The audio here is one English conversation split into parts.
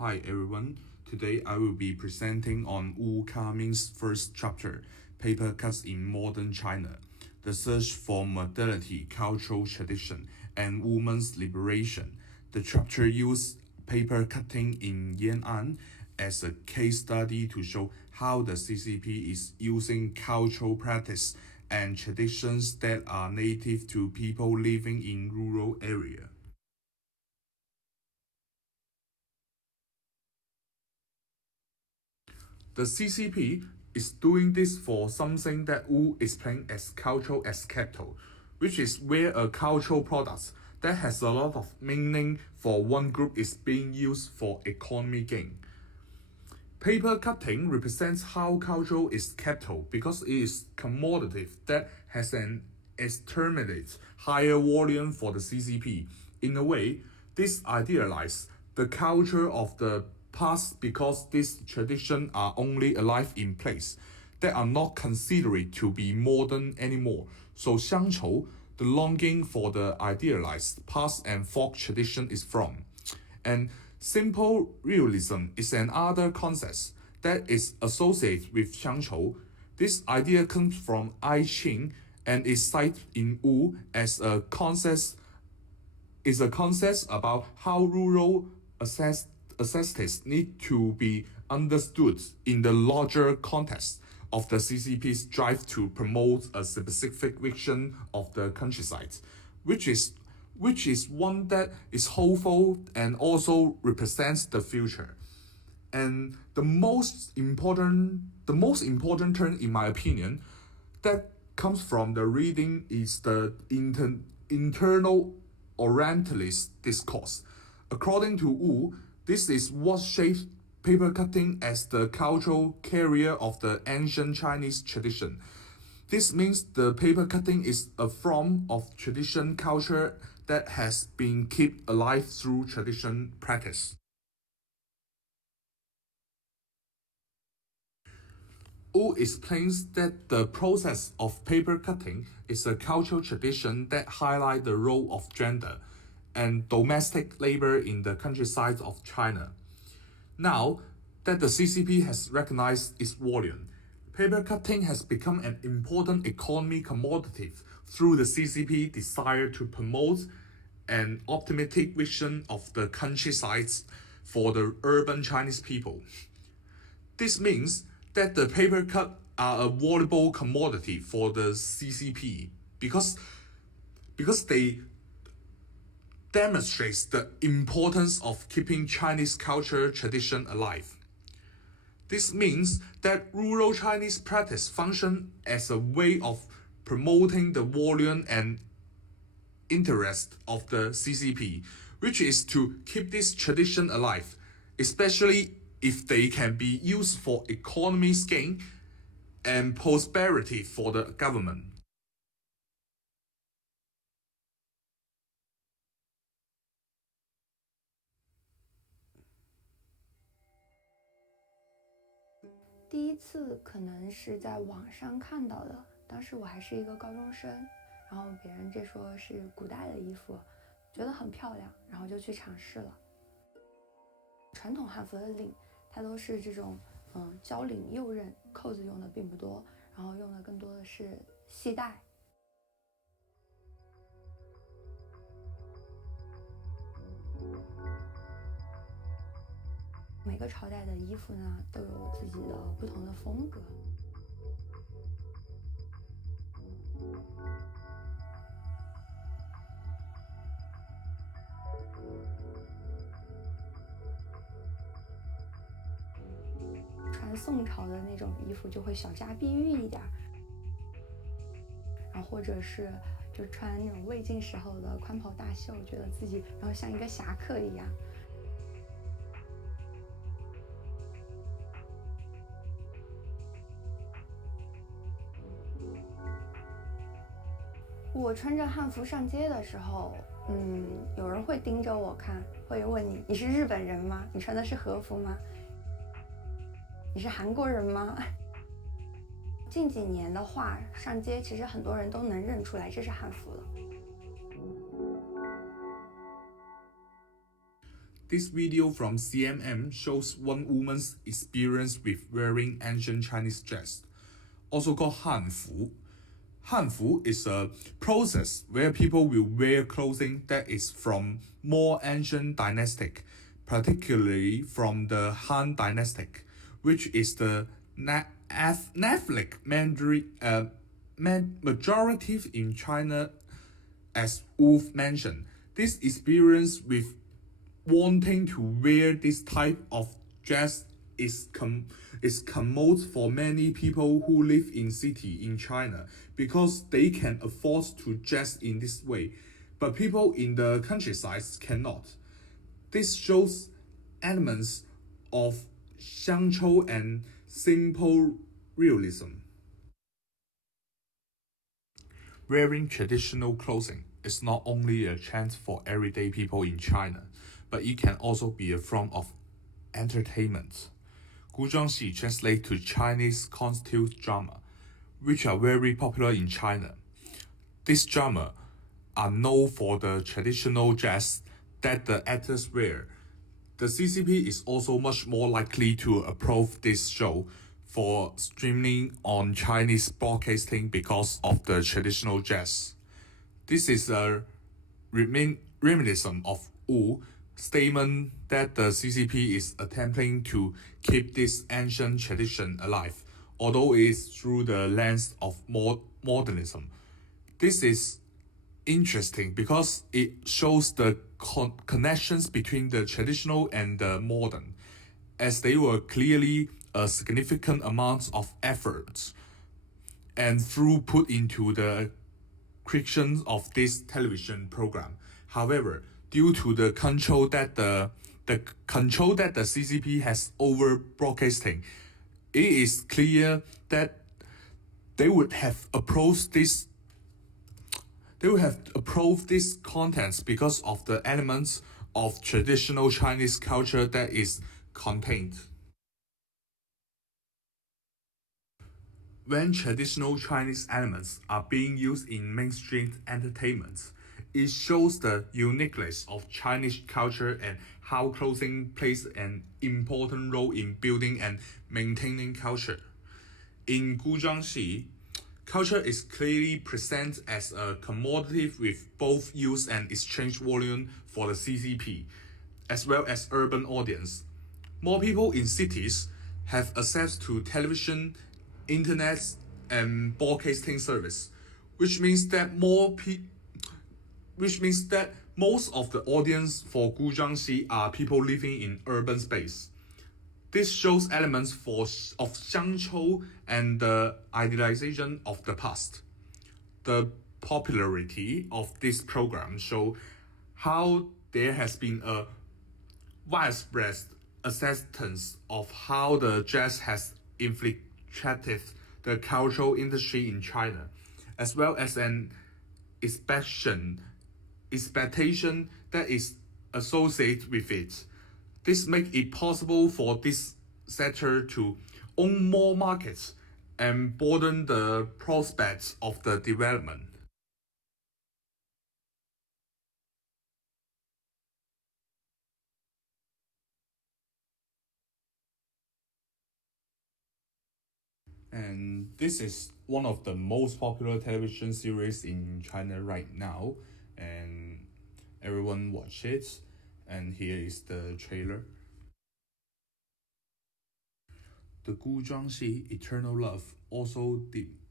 Hi everyone, today I will be presenting on Wu Kaming's first chapter, Paper Cuts in Modern China, the search for modernity, cultural tradition, and women's liberation. The chapter used paper cutting in Yan'an as a case study to show how the CCP is using cultural practice and traditions that are native to people living in rural areas. The CCP is doing this for something that Wu explained as cultural as capital, which is where a cultural product that has a lot of meaning for one group is being used for economic gain. Paper cutting represents how cultural is capital because it is commodity that has an estimated higher volume for the CCP. In a way, this idealizes the culture of the past because these traditions are only alive in place that are not considered to be modern anymore. So Xiangchou, the longing for the idealized past and folk tradition is from. And simple realism is another concept that is associated with Xiangchou. This idea comes from I Ching and is cited in Wu as a concept about how rural aesthetics need to be understood in the larger context of the CCP's drive to promote a specific vision of the countryside, which is one that is hopeful and also represents the future. And the most important term, in my opinion, that comes from the reading is the internal Orientalist discourse. According to Wu, this is what shaped paper cutting as the cultural carrier of the ancient Chinese tradition. This means the paper cutting is a form of tradition culture that has been kept alive through tradition practice. Wu explains that the process of paper cutting is a cultural tradition that highlights the role of gender and domestic labor in the countryside of China. Now that the CCP has recognized its volume, paper cutting has become an important economic commodity through the CCP desire to promote an optimistic vision of the countryside for the urban Chinese people. This means that the paper cuts are a valuable commodity for the CCP because they demonstrates the importance of keeping Chinese culture tradition alive. This means that rural Chinese practice function as a way of promoting the volume and interest of the CCP, which is to keep this tradition alive, especially if they can be used for economic gain and prosperity for the government.第一次可能是在网上看到的，当时我还是一个高中生，然后别人这说是古代的衣服，觉得很漂亮，然后就去尝试了。传统汉服的领，它都是这种交领右刃，扣子用的并不多，然后用的更多的是系带。每个朝代的衣服呢，都有自己的不同的风格。穿宋朝的那种衣服就会小家碧玉一点，然后或者是就穿那种魏晋时候的宽袍大袖，觉得自己然后像一个侠客一样。我穿着汉服上街的时候，有人会盯着我看，会问你是日本人吗？你穿的是和服吗？你是韩国人吗？近几年的话，上街其实很多人都能认出来这是汉服了。This video from CMM shows one woman's experience with wearing ancient Chinese dress, also called hanfu. Hanfu is a process where people will wear clothing that is from more ancient dynastic, particularly from the Han dynastic, which is the ethnic majority in China, as Wolf mentioned. This experience with wanting to wear this type of dress is common for many people who live in city in China because they can afford to dress in this way, but people in the countryside cannot. This shows elements of xiangchou and simple realism. Wearing traditional clothing is not only a chance for everyday people in China, but it can also be a form of entertainment. Guzhangxi translates to Chinese constitute drama, which are very popular in China. These drama are known for the traditional dress that the actors wear. The CCP is also much more likely to approve this show for streaming on Chinese broadcasting because of the traditional dress. This is a reminiscence of Wu statement that the CCP is attempting to keep this ancient tradition alive, although it is through the lens of modernism. This is interesting because it shows the connections between the traditional and the modern, as they were clearly a significant amount of effort and through put into the creation of this television program. However, due to the control that the CCP has over broadcasting, it is clear that they would have approved this. They would have approved these contents because of the elements of traditional Chinese culture that is contained. When traditional Chinese elements are being used in mainstream entertainment, it shows the uniqueness of Chinese culture and how clothing plays an important role in building and maintaining culture. In Guzhangxi, culture is clearly presented as a commodity with both use and exchange volume for the CCP, as well as urban audience. More people in cities have access to television, internet, and broadcasting service, which means that most of the audience for Guzhangxi are people living in urban space. This shows elements of xiangchou and the idealization of the past. The popularity of this program show how there has been a widespread acceptance of how the dress has infiltrated the cultural industry in China, as well as an expectation that is associated with it. This makes it possible for this sector to own more markets and broaden the prospects of the development. And this is one of the most popular television series in China right now, and everyone watch it. And here is the trailer. The Guzhangxi Eternal Love also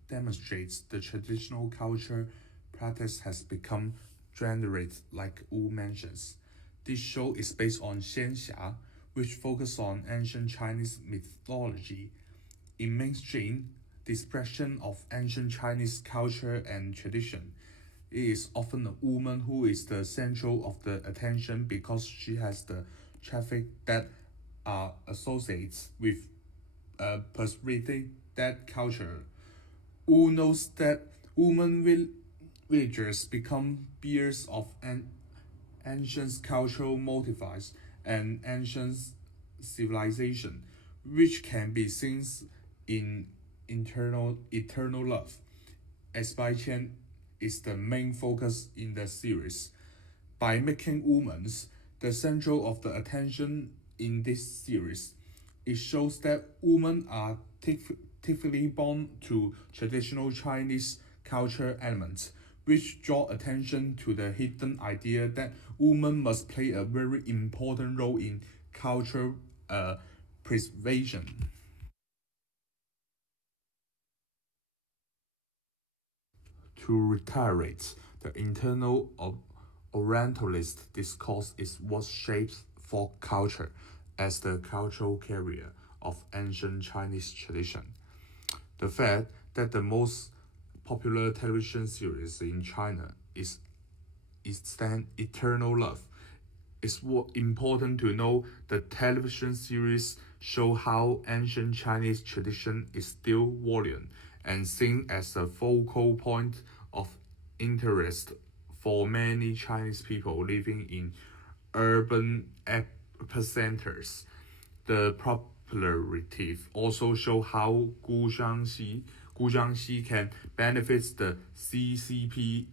demonstrates the traditional culture practice has become generated, like Wu mentions. This show is based on Xianxia, which focuses on ancient Chinese mythology. In mainstream, the expression of ancient Chinese culture and tradition, it is often a woman who is the central of the attention because she has the traffic that are associated with perpetuating that culture. Wu knows that villagers become bears of ancient cultural motifs and ancient civilization, which can be seen in Eternal Love. As Bai Qian is the main focus in the series. By making women The central of the attention in this series, it shows that women are typically born to traditional Chinese culture elements, which draw attention to the hidden idea that women must play a very important role in cultural preservation. To reiterate, the internal Orientalist discourse is what shapes folk culture as the cultural carrier of ancient Chinese tradition. The fact that the most popular television series in China is Stand Eternal Love is what important to know. The television series show how ancient Chinese tradition is still valid and seen as a focal point of interest for many Chinese people living in urban epicenters. The popularity also show how Gujiangxi can benefit the CCP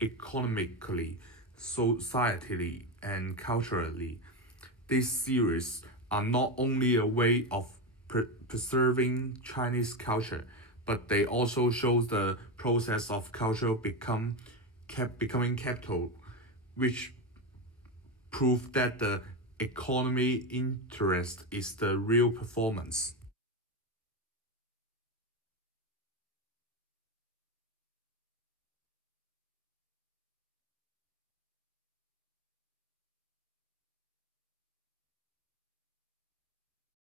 economically, societally, and culturally. These series are not only a way of preserving Chinese culture, but they also show the process of culture becoming capital, which prove that the economy interest is the real performance.